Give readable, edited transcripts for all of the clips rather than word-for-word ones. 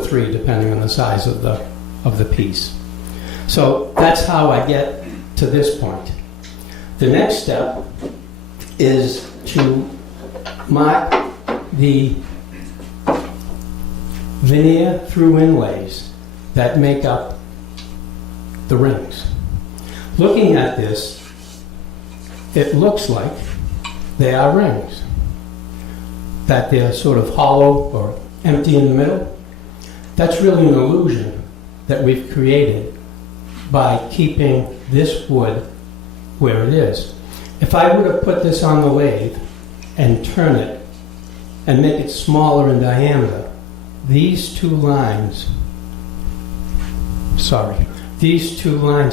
3, depending on the size of the piece. So that's how I get to this point. The next step is to mark the veneer through inlays that make up the rings. Looking at this, it looks like they are rings, that they're sort of hollow or empty in the middle. That's really an illusion that we've created by keeping this wood where it is. If I were to put this on the lathe and turn it and make it smaller in diameter, these two lines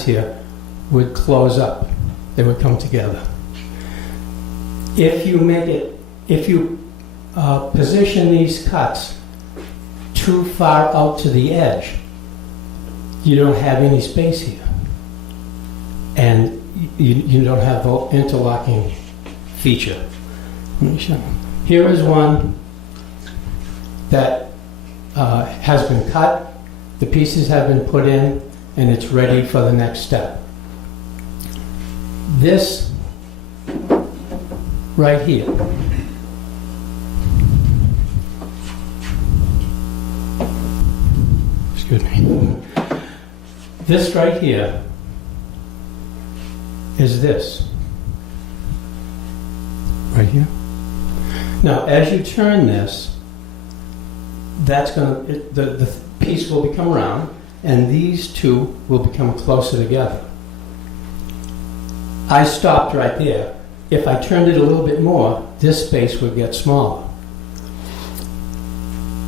here would close up. They would come together. If you position these cuts too far out to the edge, you don't have any space here. And you don't have the interlocking feature. Let me show you. Here is one that has been cut, the pieces have been put in, and it's ready for the next step. This right here excuse me. This right here is this. Right here. Now, as you turn this, the piece will become round, and these two will become closer together. I stopped right there. If I turned it a little bit more, this space would get smaller.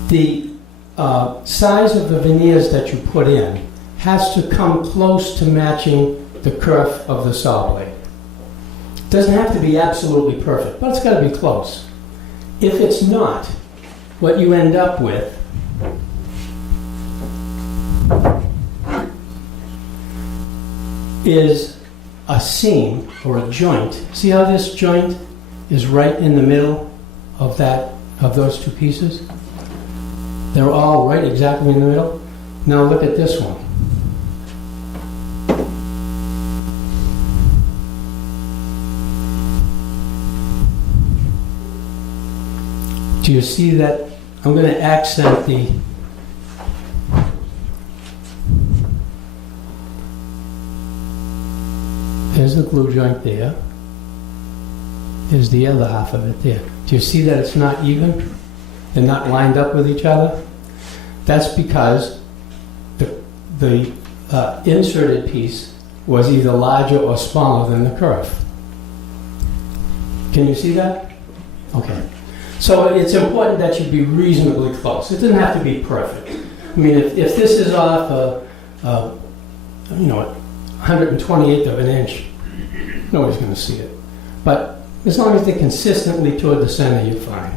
The size of the veneers that you put in has to come close to matching the kerf of the saw blade. It doesn't have to be absolutely perfect, but it's got to be close. If it's not, what you end up with is a seam or a joint. See how this joint is right in the middle of those two pieces? They're all right exactly in the middle. Now look at this one. Do you see that? I'm going to accent there's the glue joint there. There's the other half of it there. Do you see that it's not even? They're not lined up with each other? That's because the inserted piece was either larger or smaller than the kerf. Can you see that? Okay. So it's important that you be reasonably close. It doesn't have to be perfect. I mean, if this is off a 128th of an inch, nobody's going to see it. But as long as they're consistently toward the center, you're fine.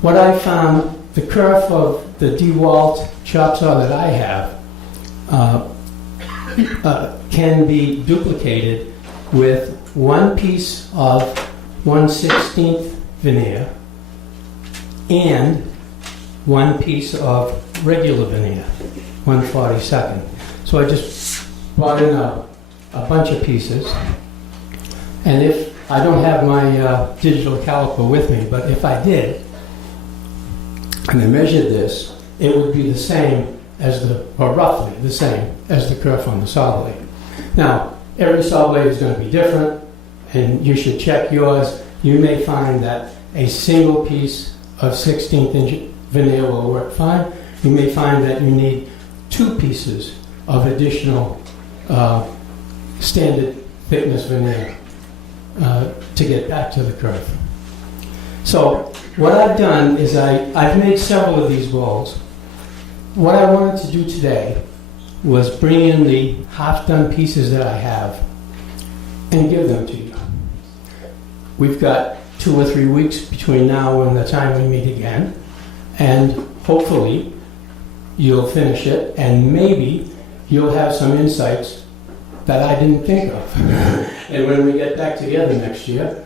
What I found, the kerf of the DeWalt chop saw that I have can be duplicated with one piece of 1/16th veneer and one piece of regular veneer, 1/42nd. So I just brought in a bunch of pieces, and if I don't have my digital caliper with me, but if I did, and I measured this, it would be the same as or roughly the same as the kerf on the saw blade. Now, every saw blade is going to be different, and you should check yours. You may find that a single piece of 16th inch veneer will work fine. You may find that you need 2 pieces of additional standard thickness veneer to get back to the kerf. So what I've done is I've made several of these bowls. What I wanted to do today was bring in the half-done pieces that I have and give them to you. We've got 2 or 3 weeks between now and the time we meet again, and hopefully you'll finish it, and maybe you'll have some insights that I didn't think of. And when we get back together next year,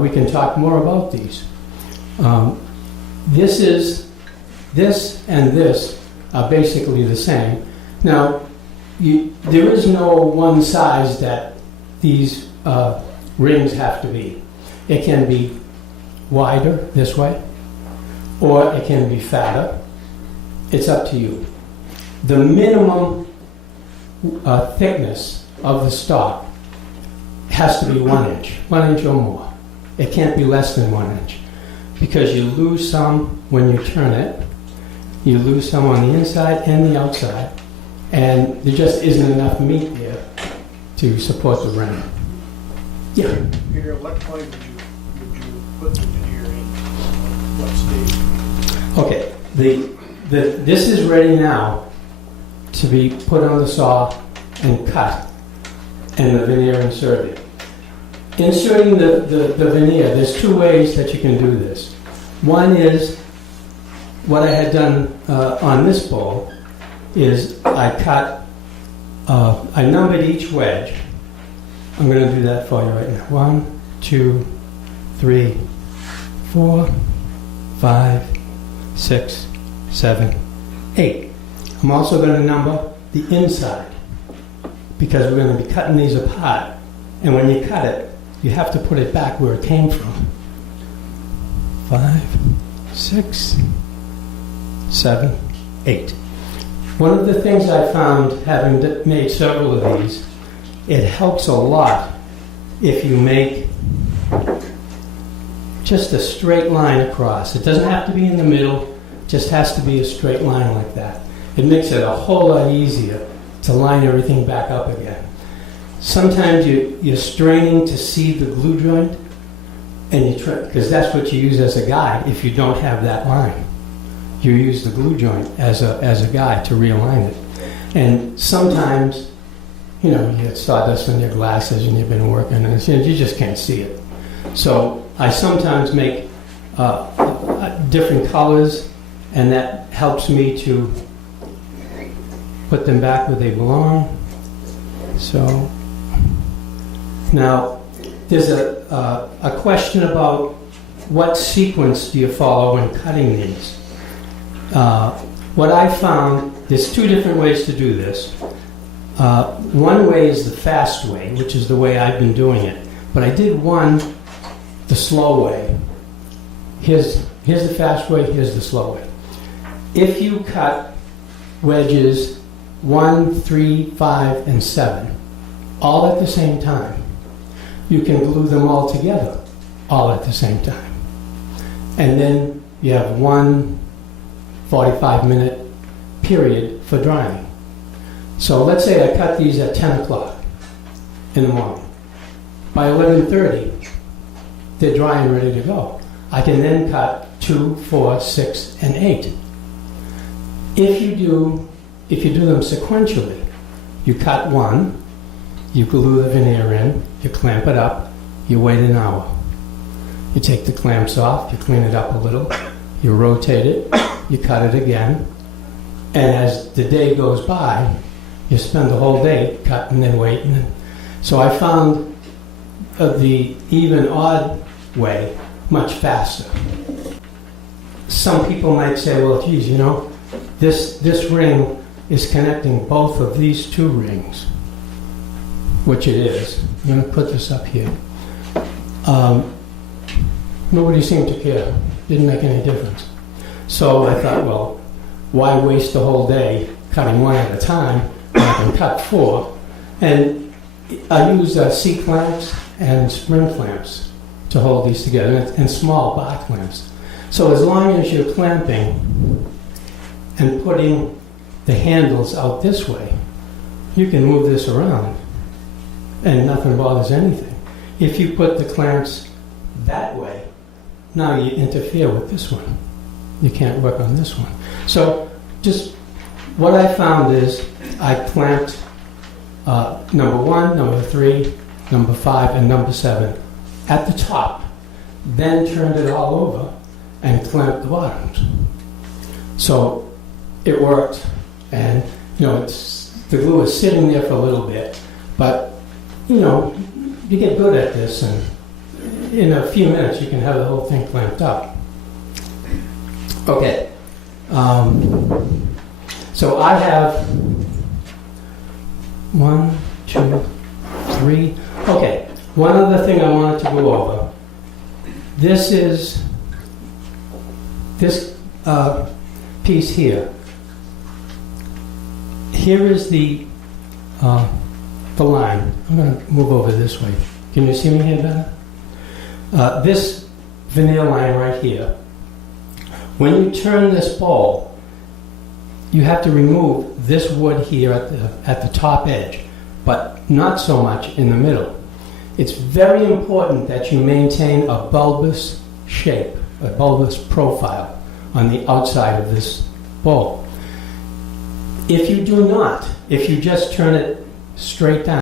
we can talk more about these. This and this are basically the same. Now, there is no one size that these rings have to be. It can be wider this way, or it can be fatter. It's up to you. The minimum thickness of the stock has to be 1 inch, 1 inch or more. It can't be less than 1 inch, because you lose some when you turn it. You lose some on the inside and the outside, and there just isn't enough meat there to support the ring. Yeah. Peter, what point would you put the veneer in? What stage? Okay, this is ready now to be put on the saw and cut, and the veneer inserted. Inserting the veneer, there's two ways that you can do this. One is, what I had done on this bowl is I numbered each wedge. I'm going to do that for you right now. 1, 2, 3, 4, 5, 6, 7, 8. I'm also going to number the inside, because we're going to be cutting these apart. And when you cut it, you have to put it back where it came from. 5, 6, 7, 8. One of the things I found, having made several of these, it helps a lot if you make just a straight line across. It doesn't have to be in the middle, just has to be a straight line like that. It makes it a whole lot easier to line everything back up again. Sometimes you're straining to see the glue joint, and you try, because that's what you use as a guide if you don't have that line. You use the glue joint as a guide to realign it. And sometimes, you get sawdust on your glasses and you've been working and you just can't see it. So I sometimes make different colors, and that helps me to put them back where they belong. So now there's a question about what sequence do you follow when cutting these. What I found, there's two different ways to do this. One way is the fast way, which is the way I've been doing it. But I did one the slow way. Here's the fast way, here's the slow way. If you cut wedges 1, 3, 5, and 7, all at the same time, you can glue them all together, all at the same time. And then you have one 45-minute period for drying. So let's say I cut these at 10 o'clock in the morning. By 11:30, they're dry and ready to go. I can then cut 2, 4, 6, and 8. If you do them sequentially, you cut one, you glue the veneer in, you clamp it up, you wait an hour. You take the clamps off, you clean it up a little, you rotate it, you cut it again, and as the day goes by, you spend the whole day cutting and waiting. So I found the even odd way much faster. Some people might say, well, geez, this ring is connecting both of these two rings, which it is. I'm going to put this up here. Nobody seemed to care. Didn't make any difference. So I thought, well, why waste the whole day cutting one at a time when I can cut 4? And I use C-clamps and spring clamps to hold these together, and small bar clamps. So as long as you're clamping and putting the handles out this way, you can move this around and nothing bothers anything. If you put the clamps that way, now you interfere with this one. You can't work on this one. So just what I found is I clamped number 1, number 3, number 5, and number 7 at the top, then turned it all over and clamped the bottoms. So it worked, and the glue is sitting there for a little bit, but you get good at this, and in a few minutes you can have the whole thing clamped up. Okay. So I have 1, 2, 3. Okay, one other thing I wanted to go over. This is this piece here. Here is the line. I'm going to move over this way. Can you see me here better? This veneer line right here. When you turn this bowl, you have to remove this wood here at the top edge, but not so much in the middle. It's very important that you maintain a bulbous shape, a bulbous profile on the outside of this bowl. If you do not, if you just turn it straight down,